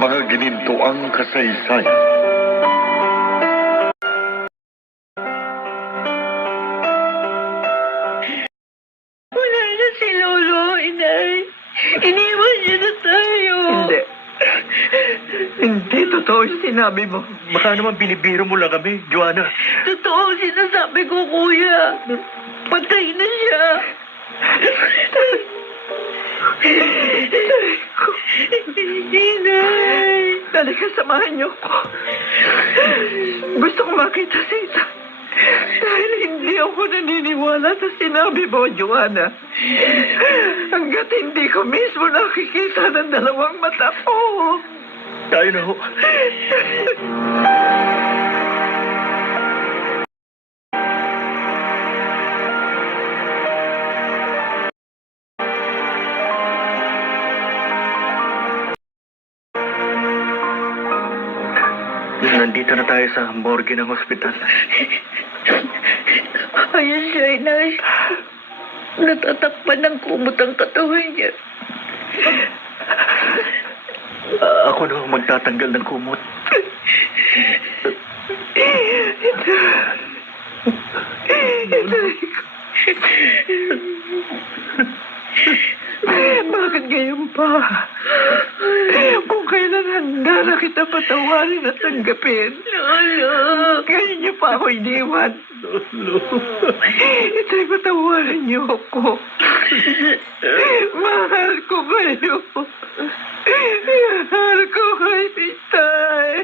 Mga ginintuang kasaysayan. Wala na si Lolo, Inay. Iniwan niya na tayo. Hindi. Hindi totoo yung sinabi mo. Baka naman binibiro mo lang kami, Joanna. Totoo ang sinasabi ko, Kuya. Patay na siya. Inay. Halika, samahan niyo ko. Gusto ko makita si Isa. Dahil hindi ako naniniwala sa sinabi mo, Joanna. Hanggat hindi ko mismo nakikita ng dalawang mata ko. Tayo na ho. Nandito na tayo sa morgue ng ospital. Ayun siya, Inay. Natatakpan ng kumot ang katawan niya. Ako na ang magtatanggal ng kumot. Bakit ngayon pa? Kung kailan handa na kita patawarin at tanggapin. Lolo. Kaya niyo pa ako iniwan. Lolo. Itay, patawarin niyo ako. Mahal ko kayo. Mahal ko kayo, Itay.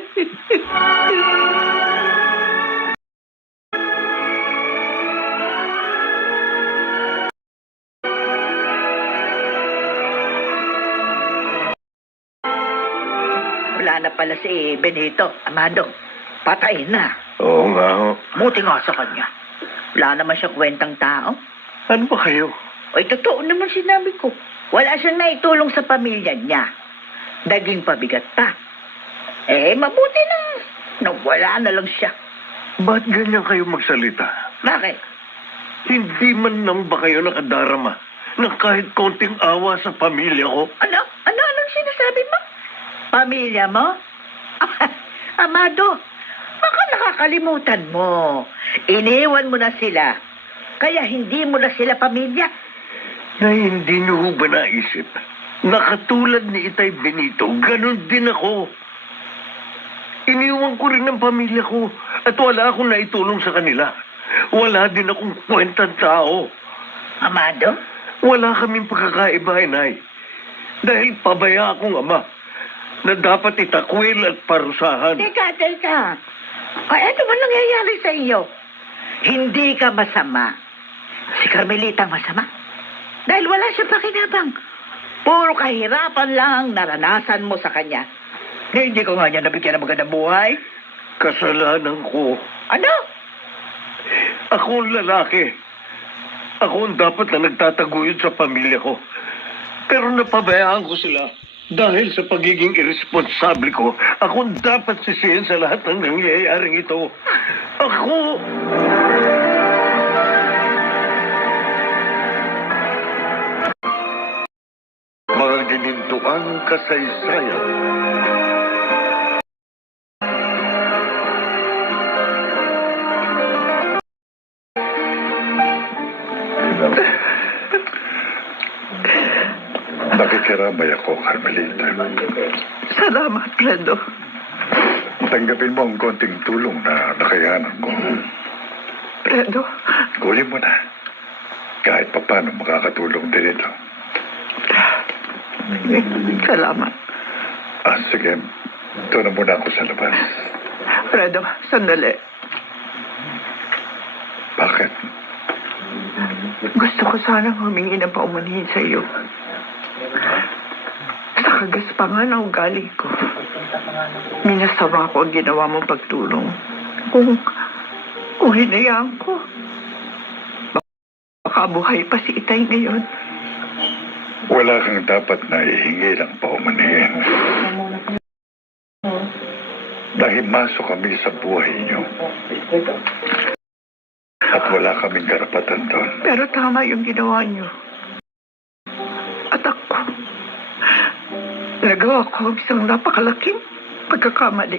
Wala na pala si Benito, Amado. Patay na. Oo nga ho. Buti nga sa kanya. Wala naman siya kwentang tao. Ano ba kayo? Ay, totoo naman sinabi ko. Wala siyang naitulong sa pamilya niya. Naging pabigat pa. Mabuti na wala na lang siya. Ba't ganyan kayo magsalita? Bakit? Hindi man lang ba kayo nakadarama ng kahit konting awa sa pamilya ko? Anong sinasabi mo? Pamilya mo? Amado, baka nakakalimutan mo. Iniwan mo na sila. Kaya hindi mo na sila pamilya. Na hindi niyo ho ba naisip? Nakatulad ni Itay Benito, ganun din ako. Iniwan ko rin ang pamilya ko at wala akong naitulong sa kanila. Wala din akong kwentang tao. Amado? Wala kaming pagkakaiba, Inay. Dahil pabaya akong ama na dapat itakwil at parusahan. Teka. Ay, ano ba nangyayari sa iyo? Hindi ka masama. Si Carmelita ang masama. Dahil wala siyang pakinabang. Puro kahirapan lang ang naranasan mo sa kanya. Hindi ko nga niya nabigyan ng magandang buhay. Kasalanan ko. Ano? Ako ang lalaki. Ako ang dapat na nagtataguyod sa pamilya ko. Pero napabayaan ko sila. Dahil sa pagiging irresponsable ko, ako ang dapat sisihin sa lahat ng nangyayaring ito. Ako! Mga ginintuang kasaysayan. Nakikiramay ako, Carmelita. Salamat, Fredo. Tanggapin mo ang konting tulong na nakayanan ko. Fredo, Kunin mo na. Kahit pa paano makakatulong din ito. salamat. Sige. Doon na muna ako sa labas. Fredo, sandali. Bakit? Gusto ko sanang humingi ng paumanhin sa iyo. Sa kagaspangan ng ugali ko. Minasama ko ang ginawa mong pagtulong. Kung hinayaan ko, baka buhay pa si Itay ngayon. Wala kang dapat na ihingi ng paumanhin. Dahil masok kami sa buhay niyo. At wala kaming karapatan doon. Pero tama yung ginawa niyo. At ako, nagawa ko ang isang napakalaking pagkakamali.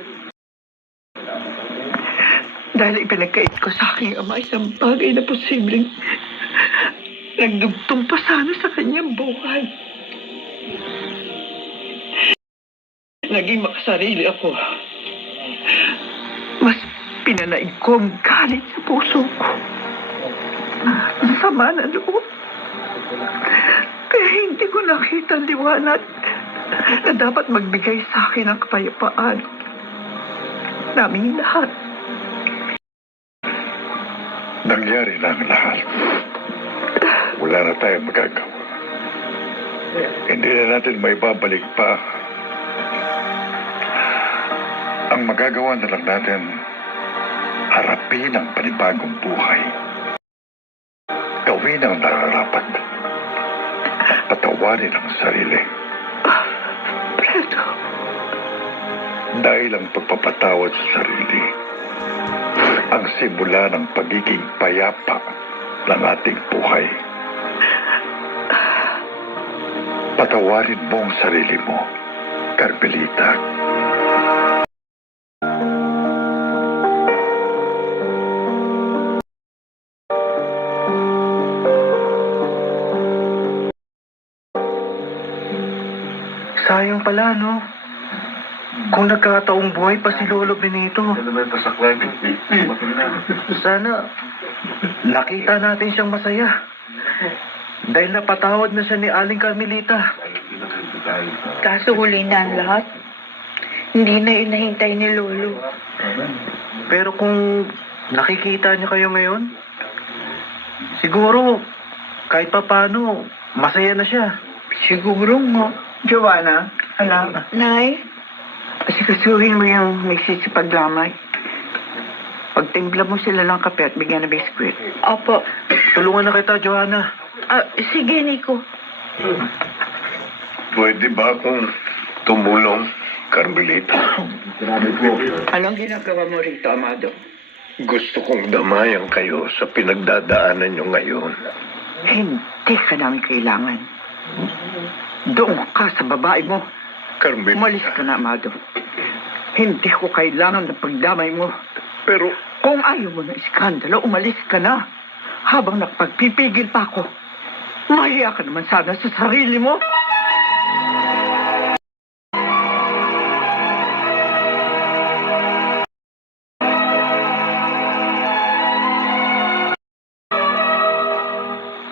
Dahil ipinagkait ko sa aking ama isang bagay na posibleng nagdugtong pa sana sa kanyang buhay. Naging makasarili ako. Mas pinanaig ko ang galit sa puso ko. Ang sama na loob. Kaya hindi ko nakita ang liwanag na dapat magbigay sa akin ng kapayapaan. Naming lahat. Nangyari na ang lahat. Wala na tayong magagawa. Hindi na natin may babalik pa. Ang magagawa na lang natin, harapin ang panibagong buhay. Gawin ang nararapat. At patawarin ang sarili. Fredo. Dahil ang pagpapatawad sa sarili, ang simula ng pagiging payapa ng ating buhay. Patawarin mo ang sarili mo, Carmelita. Sayang pala, no? Kung nagkataong buhay pa si Lolo Benito. Sana nakita natin siyang masaya. Dahil napatawad na siya ni Aling Carmelita. Kaso huli na ang lahat. Hindi na inahintay ni Lolo. Pero kung nakikita niya kayo ngayon, siguro kahit pa paano, masaya na siya. Siguro nga. Joanna, anak, Nay? asikasuhin mo yung nagsisipaglamay. Pagtimpla mo sila ng kape at bigyan ng biskwit. Opo. Tulungan na kita, Joanna. Sige, Nico. Pwede ba akong tumulong, Carmelita? Anong ginagawa mo rito, Amado? Gusto kong damayan kayo sa pinagdadaanan nyo ngayon. Hindi ka namin kailangan. Doon ka sa babae mo. Carmelita. Umalis ka na, Amado. Hindi ko kailangan ng pagdamay mo. Pero Kung ayaw mo ng iskandalo, umalis ka na. Habang nakapagpipigil pa ako. Mahiya ka naman sana sa sarili mo.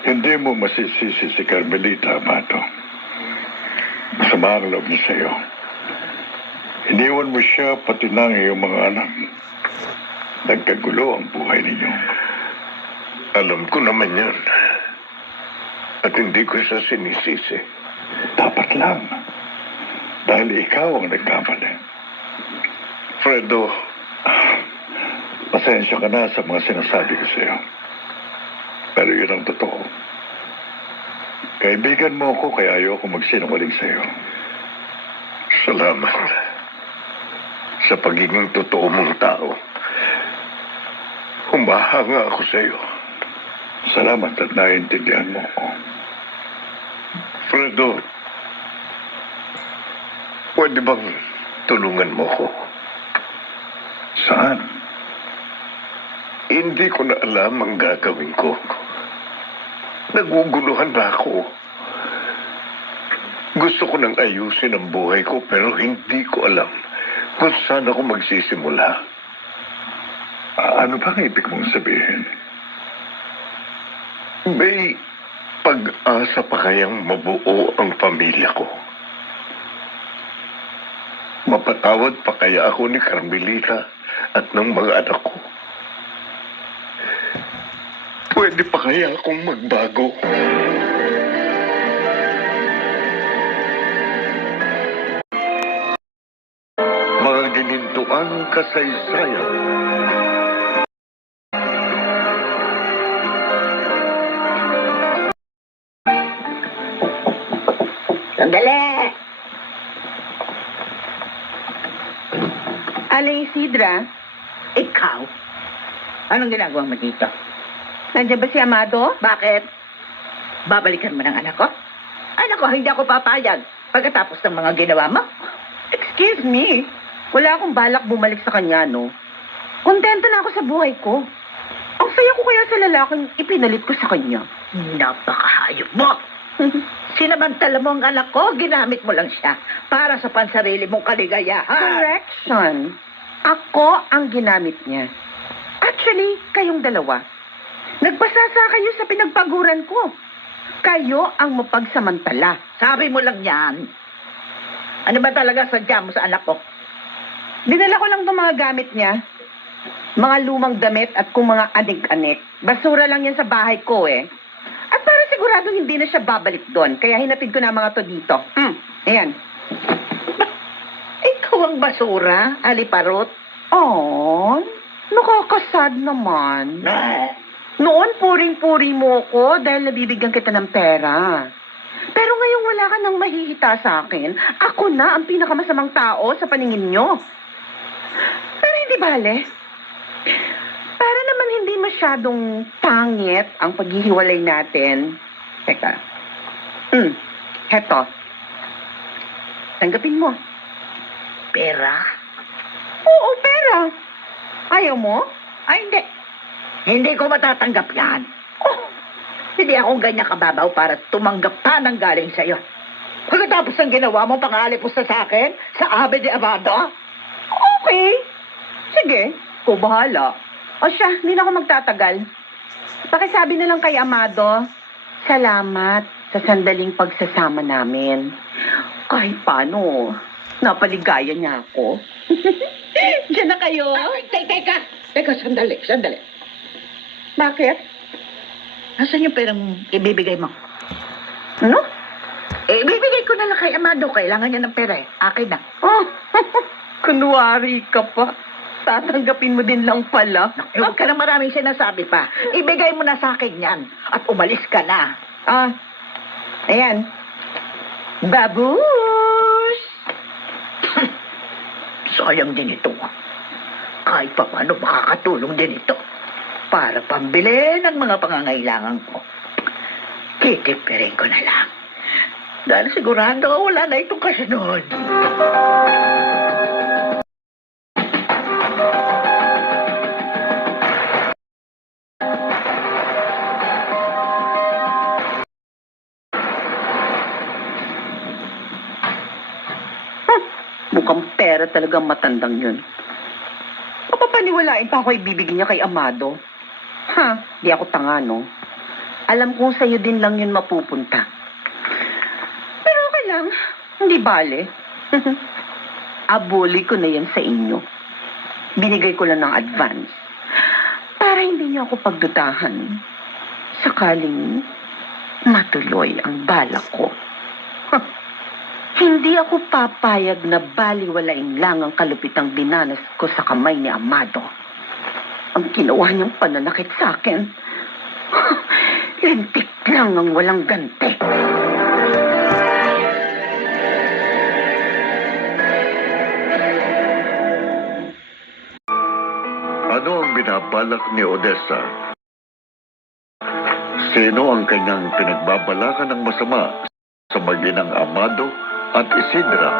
Hindi mo masisisi si Carmelita, Amato. Masama ang loob niya sa'yo. Iniwan mo siya pati ng iyong mga anak. Nagkagulo ang buhay ninyo. alam ko naman yan. At hindi ko siya sinisisi. Dapat lang. Dahil ikaw ang nagkamali. Fredo, Pasensya ka na sa mga sinasabi ko sa'yo. Pero yun ang totoo. Kaibigan mo ako kaya ayoko magsinungaling sa'yo. salamat sa pagiging totoo mong tao. Humahanga ako sa iyo. Salamat at naiintindihan mo ako. Fredo, pwede bang tulungan mo ko? Saan? Hindi ko na alam ang gagawin ko. Naguguluhan na ako. Gusto ko nang ayusin ang buhay ko pero hindi ko alam kung saan ako magsisimula. Ano bang ibig mong sabihin? May pag-asa pa kayang mabuo ang pamilya ko? Mapatawad pa kaya ako ni Carmelita at ng mga anak ko? Pwede pa kaya akong magbago? Mga ginintuang kasaysayan. Sandali! Aling Isidra, ikaw? Anong ginagawa mo dito? Nandiyan ba si Amado? Bakit? Babalikan mo ng anak ko? Anak ko, hindi ako papayag. pagkatapos ng mga ginawa mo? Excuse me. Wala akong balak bumalik sa kanya, no? Kontento na ako sa buhay ko. Ang saya ko kaya sa lalaking ipinalit ko sa kanya. Napakahayop mo! Sinamantala mo ang anak ko, ginamit mo lang siya para sa pansarili mong kaligayahan. Correction. Ako ang ginamit niya. Actually, kayong dalawa. Nagbasasa kayo sa pinagpaguran ko. Kayo ang mapagsamantala. Sabi mo lang yan. Ano ba talaga sadya mo sa anak ko? Dinala ko lang itong mga gamit niya. Mga lumang damit at kung mga anik-anik. Basura lang yan sa bahay ko eh. At para siguradong hindi na siya babalik doon. Kaya hinatid ko na ang mga to dito. Ayan. Ikaw ang basura, aliparot. Oh, nakakasad naman. Ah, Noon, puring-puri mo ko dahil nabibigyan kita ng pera. Pero ngayon wala ka nang mahihita sa akin. Ako na ang pinakamasamang tao sa paningin nyo. Pero hindi bale. Para naman hindi masyadong pangit ang paghihiwalay natin. Teka. Heto. Tanggapin mo. pera? Oo, pera. Ayaw mo? Ay, hindi. Hindi ko matatanggap yan. Oh, hindi ako ganyan kababaw para tumanggap pa ng galing sa'yo. Pagkatapos ng ginawa mo, pangalipos na sa akin, sa Abe de Abado. Okay. Sige, ko bahala. O siya, hindi na ako magtatagal. Pakisabi na lang kay Amado, salamat sa sandaling pagsasama namin. Kahit paano, napaligaya niya ako. Diyan na kayo. Teka, sandali. Bakit? Nasaan yung perang ibibigay mo? Ano? Ibibigay ko na lang kay Amado. Kailangan niya ng pera eh. Akin na. Oh, kunwari ka pa. Tatanggapin mo din lang pala. Huwag ka na maraming sinasabi pa. Ibigay mo na sa akin yan. At umalis ka na. Ayan. Babush! Sayang din ito. Kahit pa paano makakatulong din ito. Para pambili ng mga pangangailangan ko. Titipirin ko na lang. Dahil sigurado wala na itong kasunod. Mukhang pera talagang matandang yun. Mapapaniwalain pa ako ibibigay niya kay Amado. Di ako tanga, no? Alam kong sa'yo din lang yun mapupunta. Pero okay lang. Hindi bale. Abuli ko na yan sa inyo. Binigay ko lang ng advance. Para hindi niyo ako pagdudahan. Sakaling matuloy ang balak ko. Hindi ako papayag na baliwalain lang ang kalupitang binanas ko sa kamay ni Amado. Ang ginawa niyang pananakit sa akin. Lintik lang ang walang ganti. Ano ang binabalak ni Odessa? Sino ang kanyang pinagbabalakan ng masama sa mag-inang Amado at Isidra?